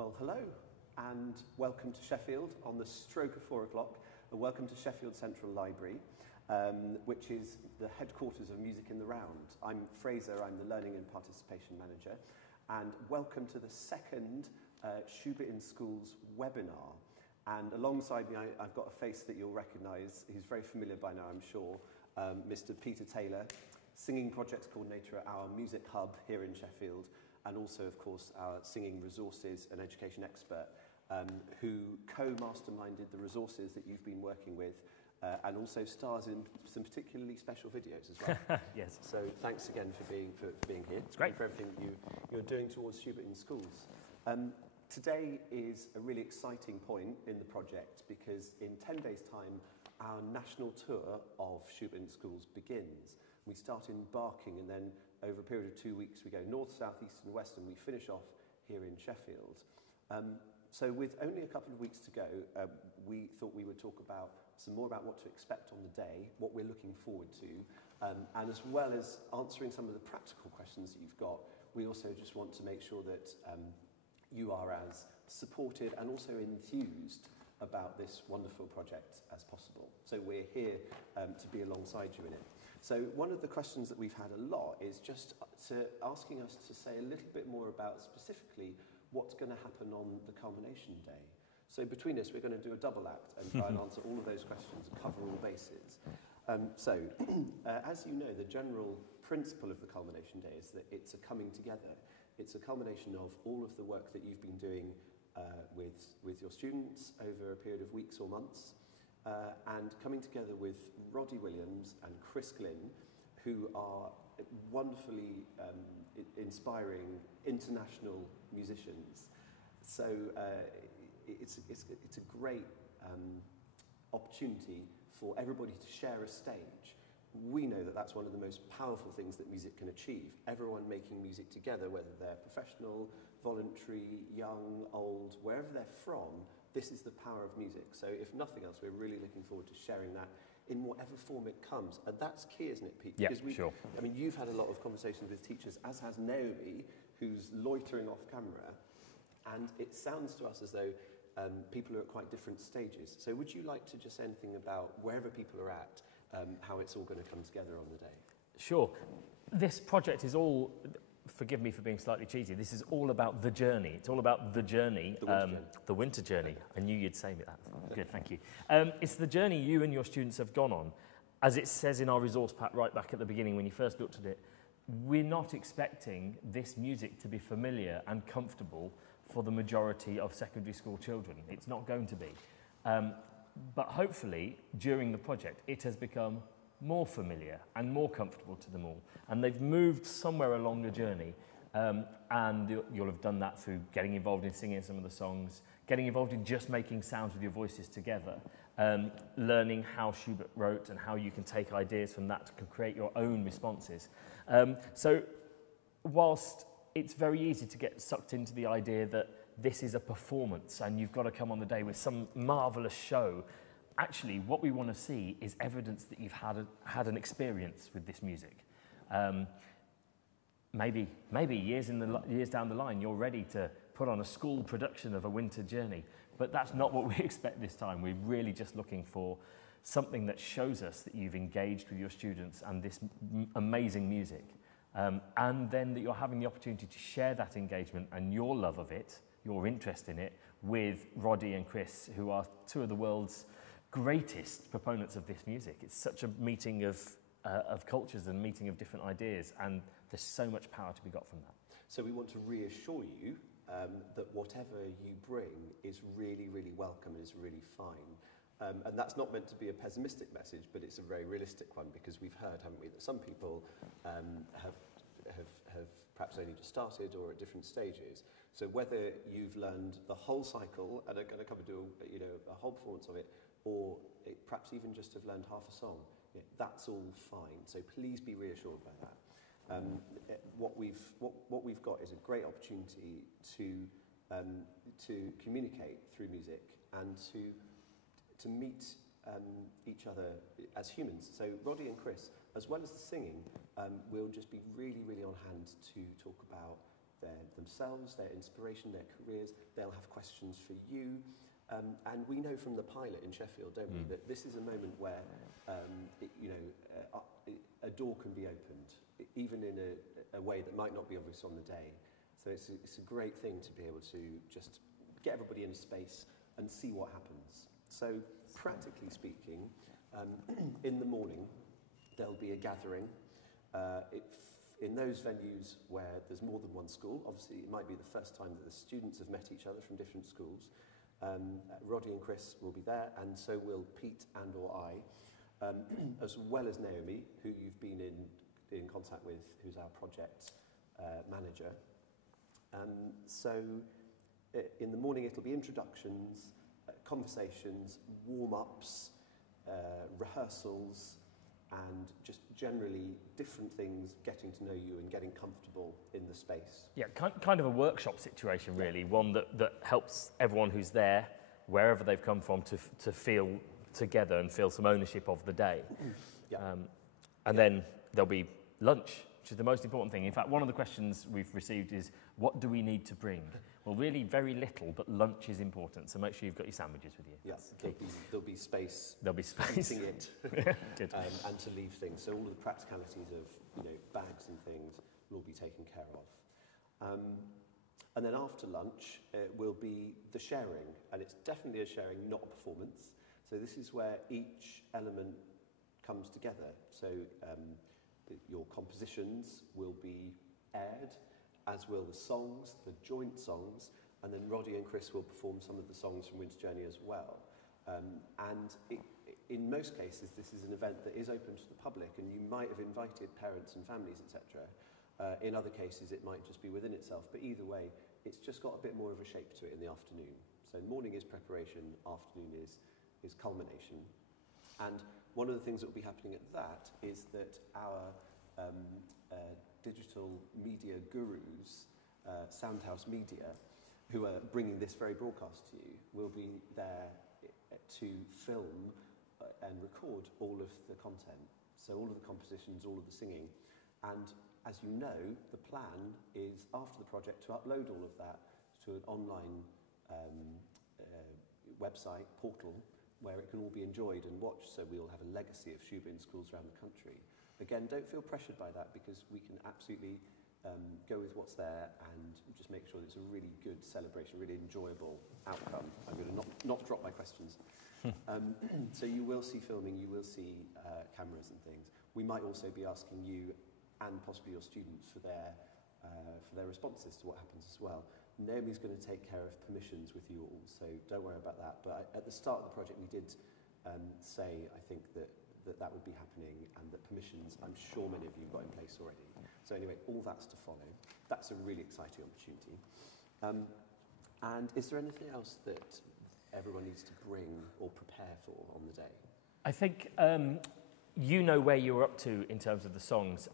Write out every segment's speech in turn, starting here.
Well, hello and welcome to Sheffield on the stroke of 4 o'clock, and welcome to Sheffield Central Library, which is the headquarters of Music in the Round. I'm Fraser, I'm the Learning and Participation Manager, and welcome to the second Schubert in Schools webinar. And alongside me, I've got a face that you'll recognise. He's very familiar by now, I'm sure, Mr. Peter Taylor, Singing Projects Coordinator at our Music Hub here in Sheffield, and also, of course, our singing resources and education expert, who co-masterminded the resources that you've been working with, and also stars in some particularly special videos as well. Yes. So thanks again for being here. It's great. For everything you're doing towards Schubert in Schools. Today is a really exciting point in the project because in 10 days' time, our national tour of Schubert in Schools begins. We start in Barking, and then over a period of 2 weeks, we go north, south, east and west, and we finish off here in Sheffield. So with only a couple of weeks to go, we thought we would talk some more about what to expect on the day, what we're looking forward to, and as well as answering some of the practical questions that you've got, we also just want to make sure that you are as supported and also enthused about this wonderful project as possible. So we're here to be alongside you in it. So one of the questions that we've had a lot is just asking us to say a little bit more about specifically what's going to happen on the culmination day. So between us, we're going to do a double act and try and answer all of those questions and cover all bases. As you know, the general principle of the culmination day is that it's a coming together. It's a culmination of all of the work that you've been doing with your students over a period of weeks or months, and coming together with Roddy Williams and Chris Glynn, who are wonderfully inspiring international musicians. So it's a great opportunity for everybody to share a stage. We know that that's one of the most powerful things that music can achieve. Everyone making music together, whether they're professional, voluntary, young, old, wherever they're from, this is the power of music. So if nothing else, we're really looking forward to sharing that in whatever form it comes. And that's key, isn't it, Pete? Yeah, because sure. I mean, you've had a lot of conversations with teachers, as has Naomi, who's loitering off camera. And it sounds to us as though people are at quite different stages. So would you like to just say anything about wherever people are at, how it's all going to come together on the day? Sure. This project is all, forgive me for being slightly cheesy, this is all about the journey. It's all about the journey. The winter journey. I knew you'd say that. Good, thank you. It's the journey you and your students have gone on. As it says in our resource pack right back at the beginning when you first looked at it, we're not expecting this music to be familiar and comfortable for the majority of secondary school children. It's not going to be. But hopefully, during the project, it has become more familiar and more comfortable to them all. And they've moved somewhere along the journey. And you'll have done that through getting involved in singing some of the songs, getting involved in just making sounds with your voices together, learning how Schubert wrote and how you can take ideas from that to create your own responses. So whilst it's very easy to get sucked into the idea that this is a performance and you've got to come on the day with some marvellous show, actually what we want to see is evidence that you've had an experience with this music. Maybe years down the line you're ready to put on a school production of A Winter Journey, but that's not what we expect this time. We're really just looking for something that shows us that you've engaged with your students and this amazing music. And then that you're having the opportunity to share that engagement and your love of it, your interest in it, with Roddy and Chris, who are two of the world's greatest proponents of this music. It's such a meeting of cultures and meeting of different ideas, and there's so much power to be got from that. So we want to reassure you that whatever you bring is really, really welcome and is really fine. And that's not meant to be a pessimistic message, but it's a very realistic one, because we've heard, haven't we, that some people have perhaps only just started or at different stages. So whether you've learned the whole cycle and are going to come and do a whole performance of it, or perhaps even just have learned half a song, that's all fine. So please be reassured by that. What we've got is a great opportunity to communicate through music and to meet each other as humans. So Roddy and Chris, as well as the singing, will just be really, really on hand to talk about themselves, their inspiration, their careers. They'll have questions for you. And we know from the pilot in Sheffield, don't we, that this is a moment where, a door can be opened, even in a way that might not be obvious on the day. So it's a great thing to be able to just get everybody in a space and see what happens. So practically speaking, in the morning, there'll be a gathering. In those venues where there's more than one school, obviously it might be the first time that the students have met each other from different schools. Roddy and Chris will be there, and so will Pete and or I, as well as Naomi, who you've been in contact with, who's our project manager. So in the morning it'll be introductions, conversations, warm-ups, rehearsals, and just generally different things, getting to know you and getting comfortable in the space. Yeah, kind of a workshop situation, really, one that helps everyone who's there, wherever they've come from, to feel together and feel some ownership of the day. And then there'll be lunch, which is the most important thing. In fact, one of the questions we've received is, what do we need to bring? Well, really very little, but lunch is important, so make sure you've got your sandwiches with you. Yes, there'll be space. There'll be space. Eating it. Good. And to leave things. So all of the practicalities of bags and things will all be taken care of. And then after lunch will be the sharing, and it's definitely a sharing, not a performance. So this is where each element comes together. So your compositions will be aired, as will the songs, the joint songs, and then Roddy and Chris will perform some of the songs from Winter Journey as well. In most cases, this is an event that is open to the public, and you might have invited parents and families, etc. In other cases, it might just be within itself, but either way, it's just got a bit more of a shape to it in the afternoon. So morning is preparation, afternoon is culmination. And one of the things that will be happening at that is that our digital media gurus, Soundhouse Media, who are bringing this very broadcast to you, will be there to film and record all of the content. So all of the compositions, all of the singing. And as you know, the plan is after the project to upload all of that to an online website, portal, where it can all be enjoyed and watched, so we'll have a legacy of Schubert in schools around the country. Again, don't feel pressured by that, because we can absolutely go with what's there and just make sure that it's a really good celebration, really enjoyable outcome. I'm going to not drop my questions. So you will see filming, you will see cameras and things. We might also be asking you and possibly your students for their responses to what happens as well. Naomi's going to take care of permissions with you all, so don't worry about that. But at the start of the project, we did say, I think, that would be happening, and that permissions, I'm sure many of you got in place already. So anyway, all that's to follow. That's a really exciting opportunity. And is there anything else that everyone needs to bring or prepare for on the day? I think you know where you're up to in terms of the songs.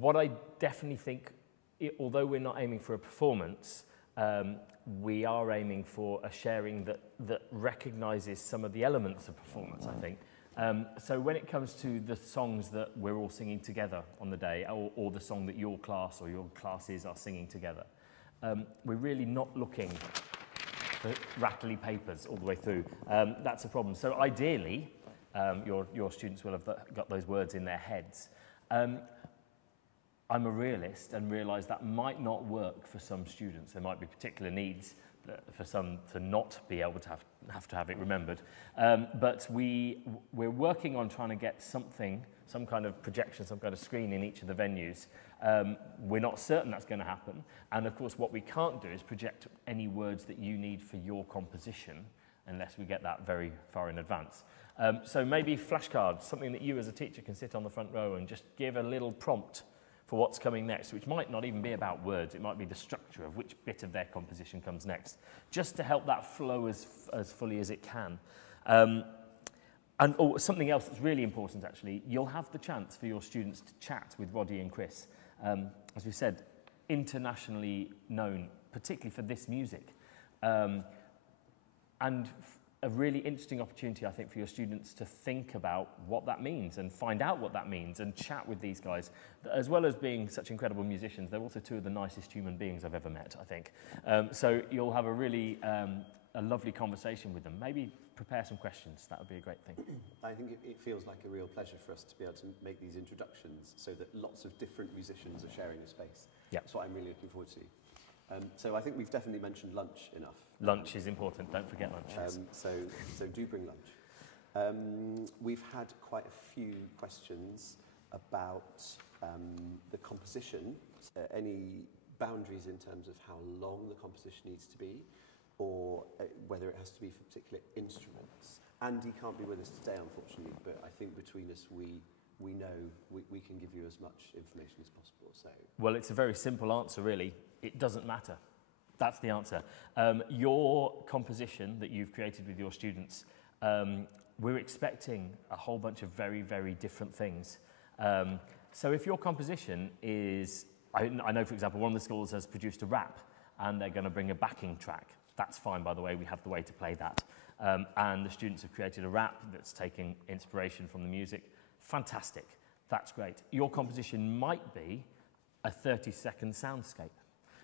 What I definitely think, although we're not aiming for a performance, we are aiming for a sharing that recognises some of the elements of performance, I think. So when it comes to the songs that we're all singing together on the day, or the song that your class or your classes are singing together, we're really not looking for rattly papers all the way through. That's a problem. So ideally, your students will have got those words in their heads. I'm a realist and realise that might not work for some students. There might be particular needs for some to not be able to have to have it remembered. But we're working on trying to get something, some kind of projection, some kind of screen in each of the venues. We're not certain that's going to happen. And of course, what we can't do is project any words that you need for your composition unless we get that very far in advance. So maybe flashcards, something that you as a teacher can sit on the front row and just give a little prompt for what's coming next, which might not even be about words. It might be the structure of which bit of their composition comes next, just to help that flow as fully as it can. And something else that's really important, actually, you'll have the chance for your students to chat with Roddy and Chris. As we said, internationally known, particularly for this music. And a really interesting opportunity, I think, for your students to think about what that means and find out what that means and chat with these guys. As well as being such incredible musicians, they're also two of the nicest human beings I've ever met, I think. So you'll have a really a lovely conversation with them. Maybe prepare some questions. That would be a great thing. I think it feels like a real pleasure for us to be able to make these introductions so that lots of different musicians are sharing a space. Yeah. That's what I'm really looking forward to. So I think we've definitely mentioned lunch enough. Lunch is important. Don't forget lunch. So do bring lunch. We've had quite a few questions about the composition, any boundaries in terms of how long the composition needs to be, or whether it has to be for particular instruments. Andy can't be with us today, unfortunately, but I think between us we know we can give you as much information as possible. So. Well, it's a very simple answer, really. It doesn't matter. That's the answer. Your composition that you've created with your students, we're expecting a whole bunch of very, very different things. So if your composition is, I know, for example, one of the schools has produced a rap and they're going to bring a backing track. That's fine, by the way, we have the way to play that. And the students have created a rap that's taking inspiration from the music. Fantastic. That's great. Your composition might be a 30-second soundscape.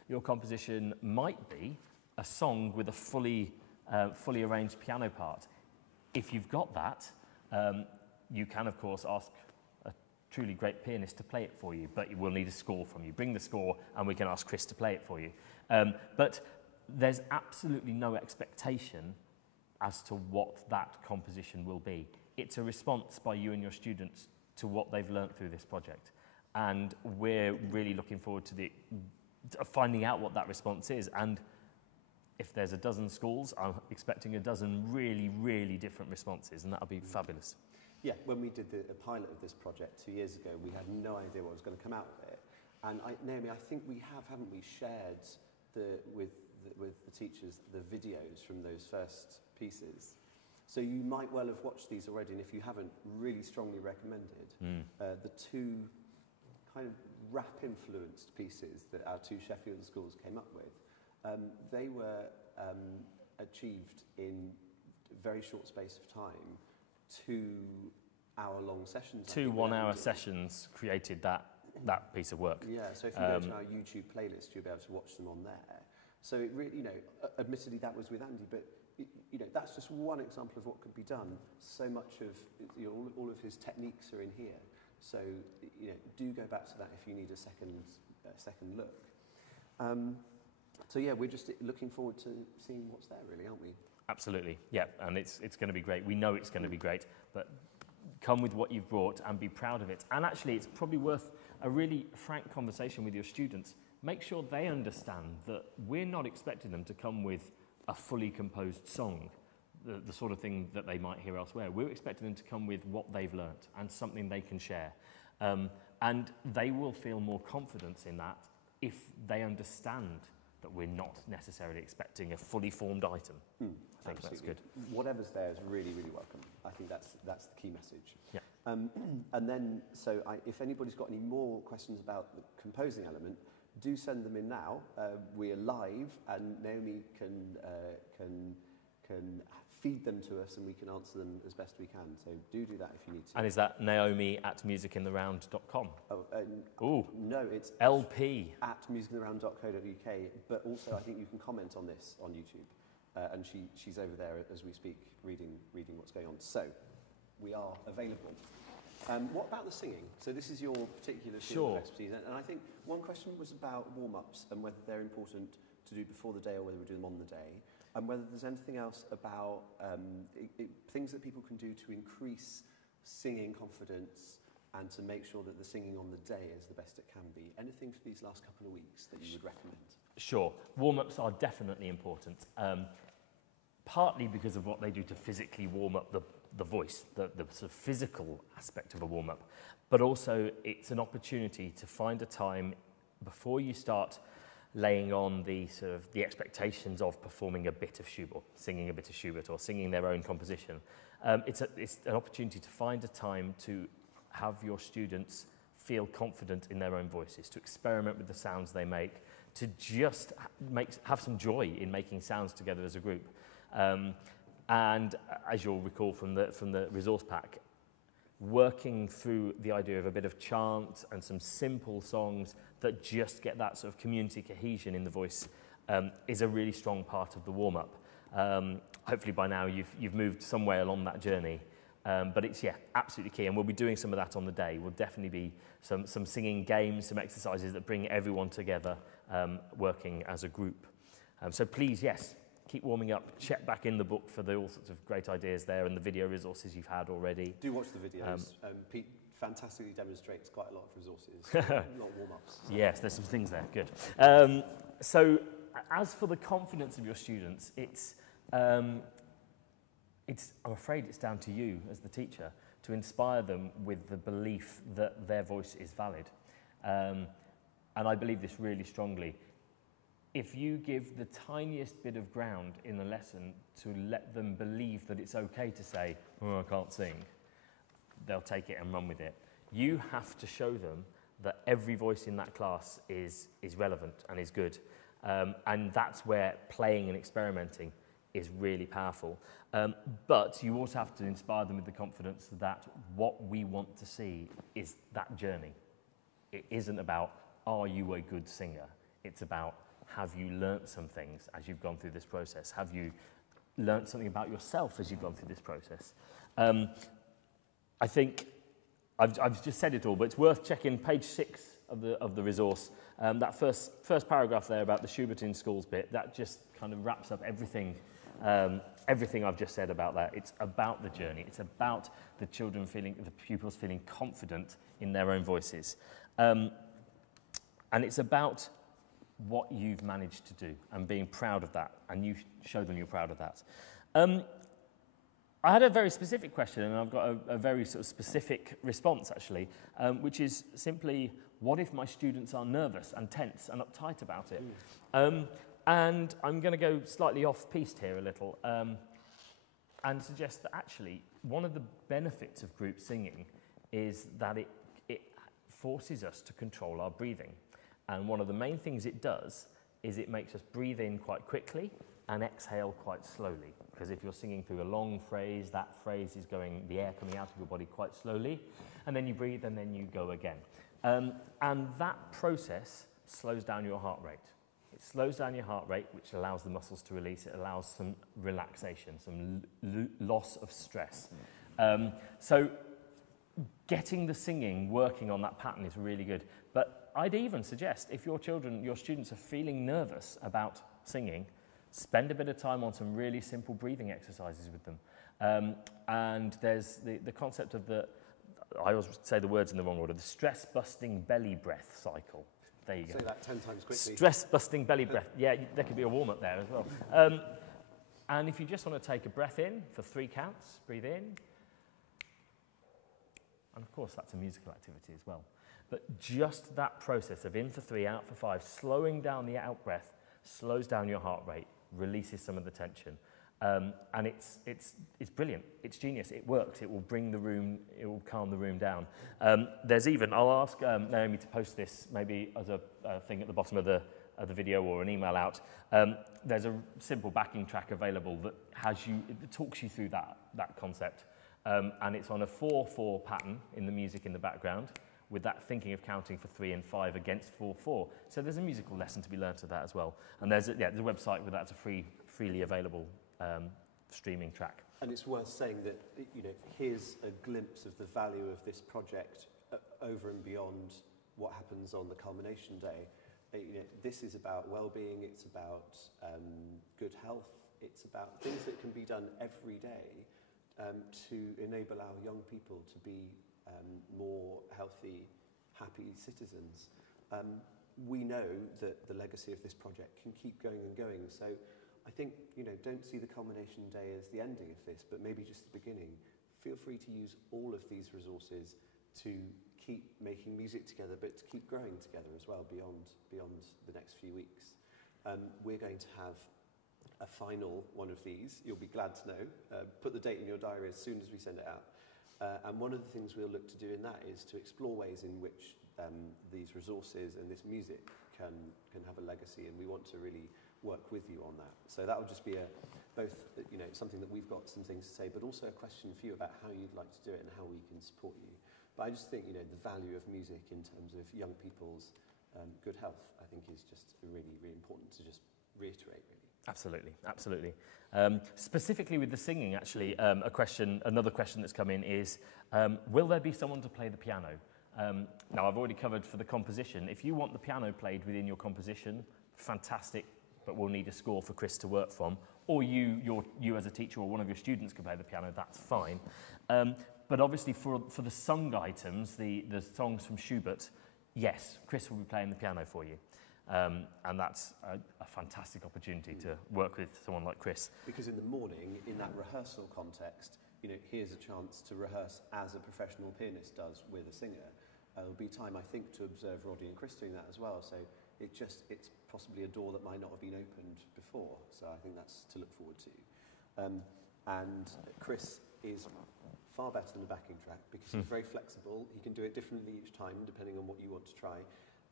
Your composition might be a song with a fully arranged piano part. If you've got that, you can, of course, ask a truly great pianist to play it for you, but you will need a score from you. Bring the score, and we can ask Chris to play it for you. But there's absolutely no expectation as to what that composition will be. It's a response by you and your students to what they've learnt through this project. And we're really looking forward to finding out what that response is. And if there's a dozen schools, I'm expecting a dozen really, really different responses, and that'll be fabulous. Yeah, when we did a pilot of this project 2 years ago, we had no idea what was going to come out of it. And Naomi, I think we have, haven't we, shared with the teachers the videos from those first pieces. So you might well have watched these already, and if you haven't, really strongly recommended. The two kind of rap-influenced pieces that our two Sheffield schools came up with, they were achieved in a very short space of time, 2-hour-long sessions. 2 one-hour sessions created that piece of work. Yeah, so if you go to our YouTube playlist, you'll be able to watch them on there. So it really, you know, admittedly that was with Andy, but you know, that's just one example of what could be done. So much of, you know, all of his techniques are in here. So, you know, do go back to that if you need a second look. So yeah, we're just looking forward to seeing what's there, really, aren't we? Absolutely, yeah, and it's going to be great. We know it's going to be great, but come with what you've brought and be proud of it. And actually, it's probably worth a really frank conversation with your students. Make sure they understand that we're not expecting them to come with a fully composed song, the sort of thing that they might hear elsewhere. We're expecting them to come with what they've learnt and something they can share. And they will feel more confidence in that if they understand that we're not necessarily expecting a fully formed item. I think Absolutely. that's good. Whatever's there is really, really welcome. I think that's the key message. Yeah. And then, so if anybody's got any more questions about the composing element, do send them in now. We are live, and Naomi can feed them to us, and we can answer them as best we can. So do that if you need to. And is that naomi@musicintheround.com? Ooh. No, it's LP. @musicintheround.co.uk. But also, I think you can comment on this on YouTube, and she's over there as we speak, reading what's going on. So we are available. What about the singing? So this is your particular field of expertise, and I think one question was about warm-ups and whether they're important to do before the day or whether we do them on the day, and whether there's anything else about things that people can do to increase singing confidence and to make sure that the singing on the day is the best it can be. Anything for these last couple of weeks that you would recommend? Sure. Warm-ups are definitely important, partly because of what they do to physically warm up the voice, the sort of physical aspect of a warm-up, but also it's an opportunity to find a time before you start laying on the expectations of performing a bit of Schubert, singing a bit of Schubert, or singing their own composition. It's an opportunity to find a time to have your students feel confident in their own voices, to experiment with the sounds they make, to just have some joy in making sounds together as a group. And as you'll recall from the resource pack, working through the idea of a bit of chant and some simple songs that just get that sort of community cohesion in the voice is a really strong part of the warm-up. Hopefully by now you've moved some way along that journey, but it's, yeah, absolutely key, and we'll be doing some of that on the day. Will definitely be some singing games, some exercises that bring everyone together, working as a group. So please, yes, keep warming up, check back in the book for all sorts of great ideas there and the video resources you've had already. Do watch the videos. Pete fantastically demonstrates quite a lot of resources, not warm-ups. Yes, there's some things there, good. So as for the confidence of your students, I'm afraid it's down to you as the teacher to inspire them with the belief that their voice is valid. And I believe this really strongly. If you give the tiniest bit of ground in the lesson to let them believe that it's okay to say, oh, I can't sing, they'll take it and run with it. You have to show them that every voice in that class is relevant and is good. And that's where playing and experimenting is really powerful. But you also have to inspire them with the confidence that what we want to see is that journey. It isn't about, are you a good singer? It's about, have you learnt some things as you've gone through this process? Have you learnt something about yourself as you've gone through this process? I think I've just said it all, but it's worth checking page 6 of the resource. That first paragraph there about the Schubert in schools bit, that just kind of wraps up everything I've just said about that. It's about the journey. It's about the pupils feeling confident in their own voices. And it's about what you've managed to do and being proud of that, and you show them you're proud of that. I had a very specific question, and I've got a very sort of specific response, actually, which is simply, what if my students are nervous and tense and uptight about it? And I'm going to go slightly off-piste here a little and suggest that actually one of the benefits of group singing is that it forces us to control our breathing. And one of the main things it does is it makes us breathe in quite quickly and exhale quite slowly. Because if you're singing through a long phrase, that phrase is the air coming out of your body quite slowly, and then you breathe and then you go again. And that process slows down your heart rate. It slows down your heart rate, which allows the muscles to release. It allows some relaxation, some loss of stress. So getting the singing working on that pattern is really good. But I'd even suggest if your students are feeling nervous about singing, spend a bit of time on some really simple breathing exercises with them. And there's the concept of I always say the words in the wrong order, the stress-busting belly breath cycle. There you go. Say that 10 times quickly. Stress-busting belly breath. Yeah, there could be a warm-up there as well. And if you just want to take a breath in for 3 counts, breathe in. And of course, that's a musical activity as well. But just that process of in for 3, out for 5, slowing down the out breath, slows down your heart rate, releases some of the tension. And it's brilliant. It's genius. It works. It will it will calm the room down. There's even, I'll ask Naomi to post this maybe as a thing at the bottom of the video or an email out. There's a simple backing track available that talks you through that concept. And it's on a 4/4 pattern in the music in the background, with that thinking of counting for 3 and 5 against 4/4. So there's a musical lesson to be learnt of that as well. And there's a website where that's a freely available streaming track. And it's worth saying that, here's a glimpse of the value of this project over and beyond what happens on the culmination day. This is about well-being, it's about good health, it's about things that can be done every day to enable our young people to be more healthy, happy citizens. We know that the legacy of this project can keep going and going, so I think, don't see the culmination day as the ending of this, but maybe just the beginning. Feel free to use all of these resources to keep making music together, but to keep growing together as well beyond the next few weeks. We're going to have a final one of these, you'll be glad to know. Put the date in your diary as soon as we send it out. And one of the things we'll look to do in that is to explore ways in which these resources and this music can have a legacy, and we want to really work with you on that. So that would just be both something that we've got some things to say, but also a question for you about how you'd like to do it and how we can support you. But I just think the value of music in terms of young people's good health, I think, is just really, really important to just reiterate, really. Absolutely, absolutely. Specifically with the singing, actually, another question that's come in is, will there be someone to play the piano? Now, I've already covered for the composition. If you want the piano played within your composition, fantastic, but we'll need a score for Chris to work from. Or you as a teacher or one of your students can play the piano, that's fine. But obviously for the sung items, the songs from Schubert, yes, Chris will be playing the piano for you. And that's a fantastic opportunity to work with someone like Chris. Because in the morning, in that rehearsal context, here's a chance to rehearse as a professional pianist does with a singer. There'll be time, I think, to observe Roddy and Chris doing that as well. So it's possibly a door that might not have been opened before. So I think that's to look forward to. And Chris is far better than a backing track because he's very flexible. He can do it differently each time, depending on what you want to try.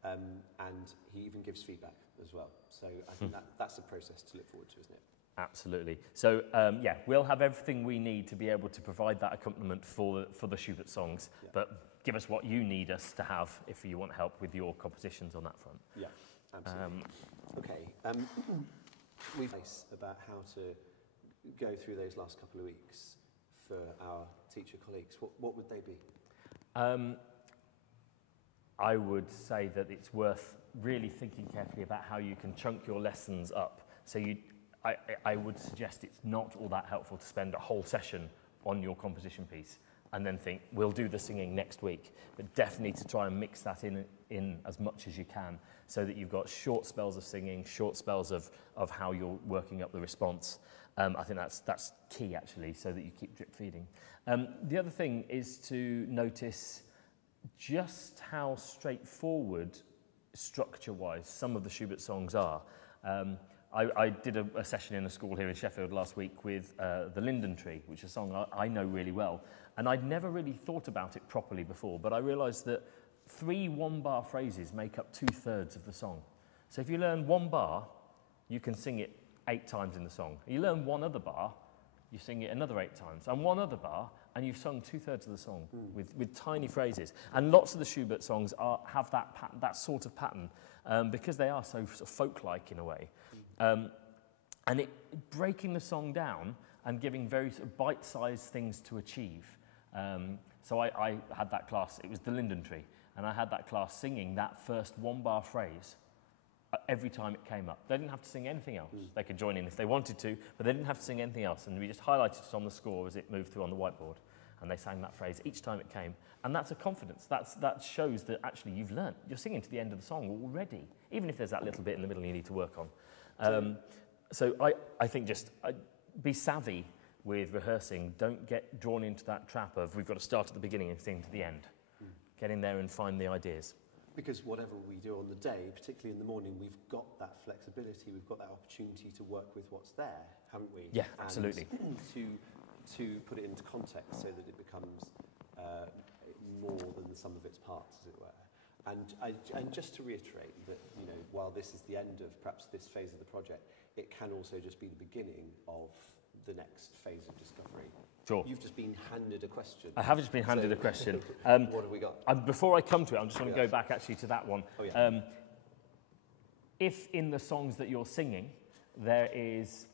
And he even gives feedback as well. So I think that's a process to look forward to, isn't it? Absolutely. So, yeah, we'll have everything we need to be able to provide that accompaniment for the Schubert songs. Yeah. But give us what you need us to have if you want help with your compositions on that front. Yeah, absolutely. Okay. We've nice about how to go through those last couple of weeks for our teacher colleagues. What would they be? I would say that it's worth really thinking carefully about how you can chunk your lessons up. So I would suggest it's not all that helpful to spend a whole session on your composition piece and then think, we'll do the singing next week. But definitely to try and mix that in as much as you can so that you've got short spells of singing, short spells of how you're working up the response. I think that's key, actually, so that you keep drip feeding. The other thing is to notice just how straightforward, structure-wise, some of the Schubert songs are. I did a session in a school here in Sheffield last week with The Linden Tree, which is a song I know really well. And I'd never really thought about it properly before, but I realised that 3 one-bar phrases make up 2/3 of the song. So if you learn 1 bar, you can sing it 8 times in the song. You learn 1 other bar, you sing it another 8 times, and 1 other bar, and you've sung 2/3 of the song with tiny phrases. And lots of the Schubert songs have that sort of pattern because they are so sort of folk-like in a way. And breaking the song down and giving very sort of bite-sized things to achieve. So I had that class, it was The Linden Tree, and I had that class singing that first 1-bar phrase every time it came up. They didn't have to sing anything else. They could join in if they wanted to, but they didn't have to sing anything else. And we just highlighted it on the score as it moved through on the whiteboard. And they sang that phrase each time it came. And that's a confidence. That shows that actually you've learnt. You're singing to the end of the song already, even if there's that little bit in the middle you need to work on. So I think just be savvy with rehearsing. Don't get drawn into that trap of we've got to start at the beginning and sing to the end. Get in there and find the ideas. Because whatever we do on the day, particularly in the morning, we've got that flexibility, we've got that opportunity to work with what's there, haven't we? Yeah, absolutely. And to put it into context so that it becomes more than the sum of its parts, as it were. And just to reiterate that, while this is the end of perhaps this phase of the project, it can also just be the beginning of the next phase of discovery. Sure. You've just been handed a question. I have just been handed a question. What have we got? Before I come to it, I just want to go back actually to that one. Oh, yeah. If in the songs that you're singing, there is,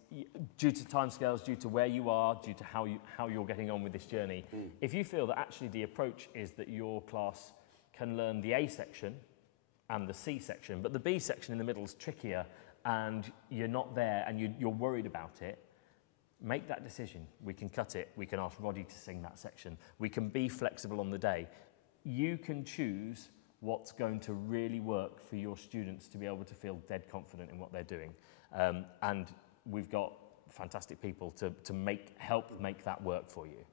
due to timescales, due to where you are, due to how you're getting on with this journey, if you feel that actually the approach is that your class can learn the A section and the C section, but the B section in the middle is trickier and you're not there and you're worried about it, make that decision. We can cut it. We can ask Roddy to sing that section. We can be flexible on the day. You can choose what's going to really work for your students to be able to feel dead confident in what they're doing. And we've got fantastic people to help make that work for you.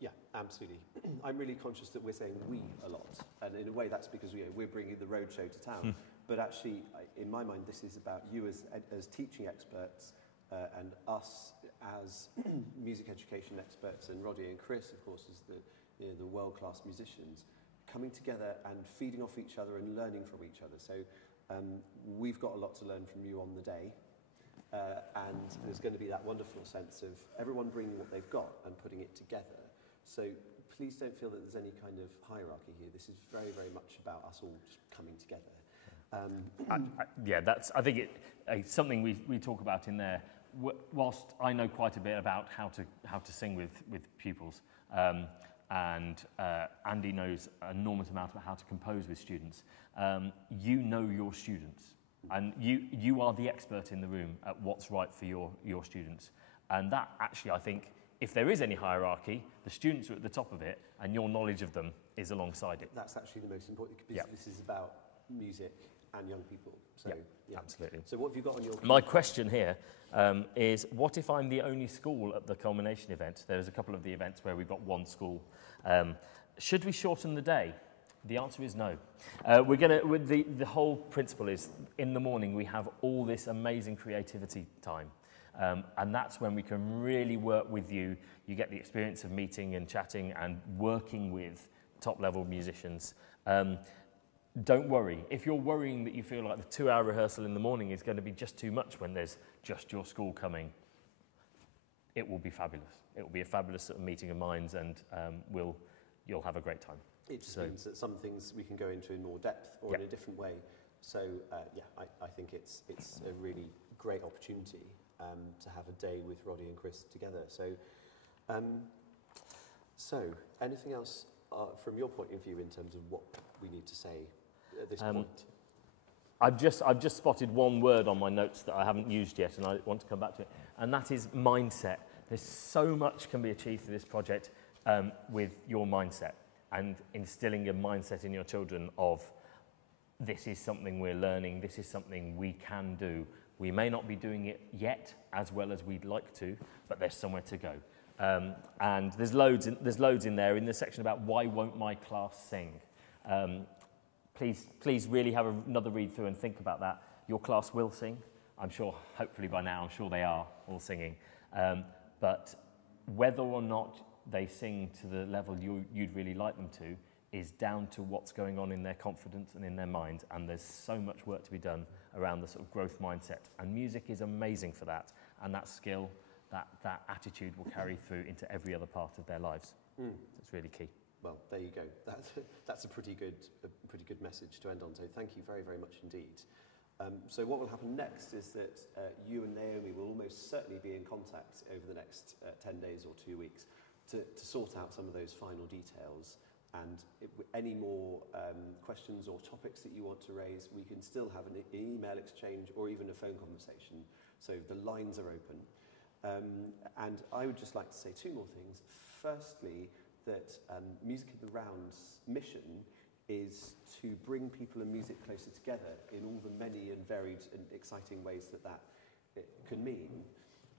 Yeah, absolutely. I'm really conscious that we're saying we a lot. And in a way, that's because we're bringing the roadshow to town. But actually, in my mind, this is about you as teaching experts and us as music education experts, and Roddy and Chris, of course, as the world-class musicians, coming together and feeding off each other and learning from each other. So we've got a lot to learn from you on the day, and there's going to be that wonderful sense of everyone bringing what they've got and putting it together. So please don't feel that there's any kind of hierarchy here. This is very, very much about us all just coming together. Yeah, that's, I think it's something we talk about in there. Whilst I know quite a bit about how to sing with pupils, and Andy knows an enormous amount about how to compose with students, you know your students. And you are the expert in the room at what's right for your students. And that actually, I think, if there is any hierarchy, the students are at the top of it and your knowledge of them is alongside it. That's actually the most important, because this is about music and young people. So, absolutely. So what have you got on your... My question here is, what if I'm the only school at the culmination event? There's a couple of the events where we've got one school. Should we shorten the day? The answer is no. The whole principle is, in the morning we have all this amazing creativity time, and that's when we can really work with you. You get the experience of meeting and chatting and working with top-level musicians. Don't worry. If you're worrying that you feel like the 2-hour rehearsal in the morning is going to be just too much when there's just your school coming, it will be fabulous. It will be a fabulous sort of meeting of minds, and you'll have a great time. It just means that some things we can go into in more depth or in a different way. So, I think it's a really great opportunity to have a day with Roddy and Chris together. So, anything else from your point of view in terms of what we need to say at this point? I've just spotted one word on my notes that I haven't used yet, and I want to come back to it, and that is mindset. There's so much can be achieved through this project with your mindset, and instilling a mindset in your children of, this is something we're learning, this is something we can do. We may not be doing it yet as well as we'd like to, but there's somewhere to go. And there's loads in there in the section about why won't my class sing. Please really have another read through and think about that. Your class will sing. I'm sure, hopefully by now, I'm sure they are all singing. But whether or not they sing to the level you'd really like them to is down to what's going on in their confidence and in their minds, and there's so much work to be done around the sort of growth mindset, and music is amazing for that, and that skill, that attitude will carry through into every other part of their lives. It's really key. Well, there you go. That's a pretty good message to end on, so thank you very, very much indeed. So what will happen next is that you and Naomi will almost certainly be in contact over the next 10 days or 2 weeks to sort out some of those final details, and any more questions or topics that you want to raise, we can still have an email exchange or even a phone conversation, so the lines are open. And I would just like to say 2 more things. Firstly, that Music in the Round's mission is to bring people and music closer together in all the many and varied and exciting ways that it can mean.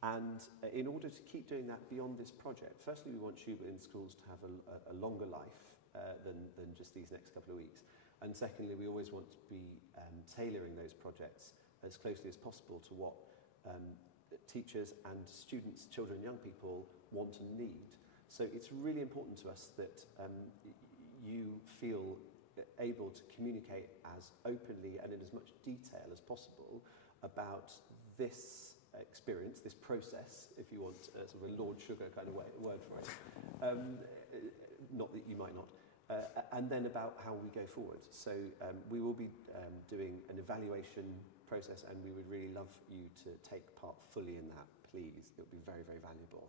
And in order to keep doing that beyond this project, firstly, we want Schubert in schools to have a longer life than just these next couple of weeks. And secondly, we always want to be tailoring those projects as closely as possible to what teachers and students, children, young people want and need. So it's really important to us that you feel able to communicate as openly and in as much detail as possible about this experience, this process, if you want sort of a Lord Sugar kind of word for it, not that you might not, and then about how we go forward. So we will be doing an evaluation process, and we would really love you to take part fully in that, please. It would be very, very valuable.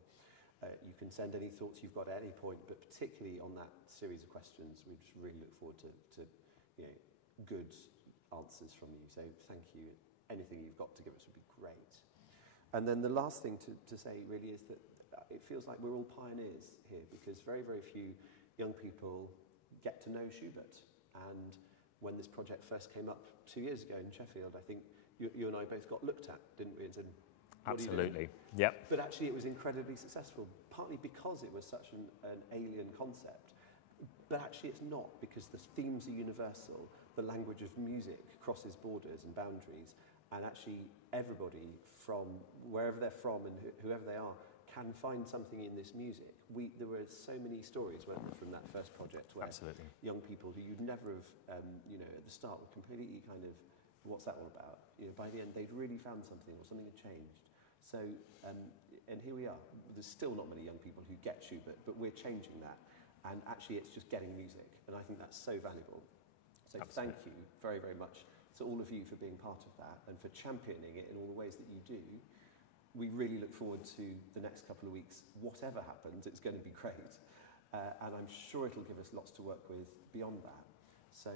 You can send any thoughts you've got at any point, but particularly on that series of questions, we just really look forward to good answers from you. So thank you. Anything you've got to give us would be great. And then the last thing to say really is that it feels like we're all pioneers here, because very, very few young people get to know Schubert. And when this project first came up 2 years ago in Sheffield, I think you and I both got looked at, didn't we? And said, absolutely. Yep. But actually it was incredibly successful, partly because it was such an alien concept. But actually it's not, because the themes are universal, the language of music crosses borders and boundaries, and actually everybody from wherever they're from and whoever they are can find something in this music. There were so many stories, weren't there, from that first project, where young people who you'd never have, at the start were completely kind of what's that all about? You know, by the end, they'd really found something, or something had changed. So, and here we are. There's still not many young people who get Schubert, but we're changing that. And actually, it's just getting music, and I think that's so valuable. So Absolutely. thank you very, very much to all of you for being part of that and for championing it in all the ways that you do. We really look forward to the next couple of weeks. Whatever happens, it's going to be great. And I'm sure it'll give us lots to work with beyond that. So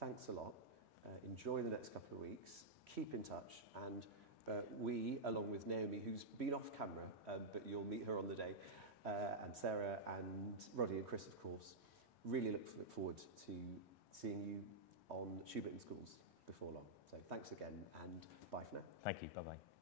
thanks a lot. Enjoy the next couple of weeks. Keep in touch. And we, along with Naomi, who's been off camera, but you'll meet her on the day, and Sarah and Roddy and Chris, of course, really look forward to seeing you on Schubert in schools before long. So thanks again, and bye for now. Thank you. Bye-bye.